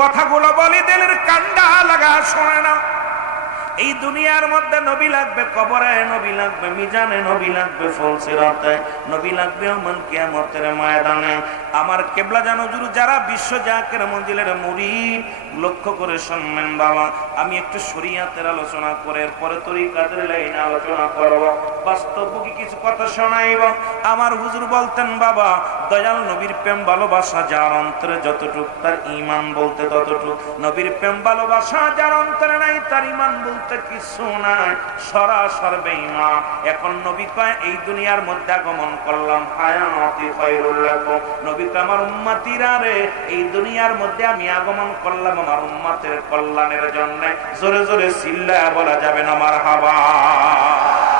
কথাগুলো বলি দিলের কান্ডা লাগা শোনে না। এই দুনিয়ার মধ্যে নবী লাগবে, কবরে নবী লাগবে, মিজানে নবী লাগবে, ফুলসিরাতে নবী লাগবে, ওমান কিয়ামতের ময়দানে। আমার কিবলা জানো হুজুর যারা বিশ্ব জাকের মঞ্জিলের মুরিদ, লক্ষ্য করে শুনবেন বাবা, আমি একটু শরীয়তের আলোচনা করে পরে তরিকাতের লাইনে আলোচনা করব, বাস্তবমুখী কিছু কথা শোনাইব। আমার হুজুর বলতেন বাবা, দয়াল নবীর প্রেম ভালোবাসা যার অন্তরে যতটুক, তার ঈমান বলতে ততটুক। নবীর প্রেম ভালোবাসা যার অন্তরে নাই, তার ঈমান বলতে কিছু নাই, সরাসর বেঈমান। এখন নবী কয় এই দুনিয়ার মধ্যে আগমন করলাম হায়াতি খায়রুল লাকুম, নবী কয় আমার উম্মতিরা রে, এই দুনিয়ার মধ্যে আমি আগমন করলাম আমার উম্মতের কল্যাণের জন্য। জোরে জোরে চিল্লায়া বলা যাবে না মারহাবা।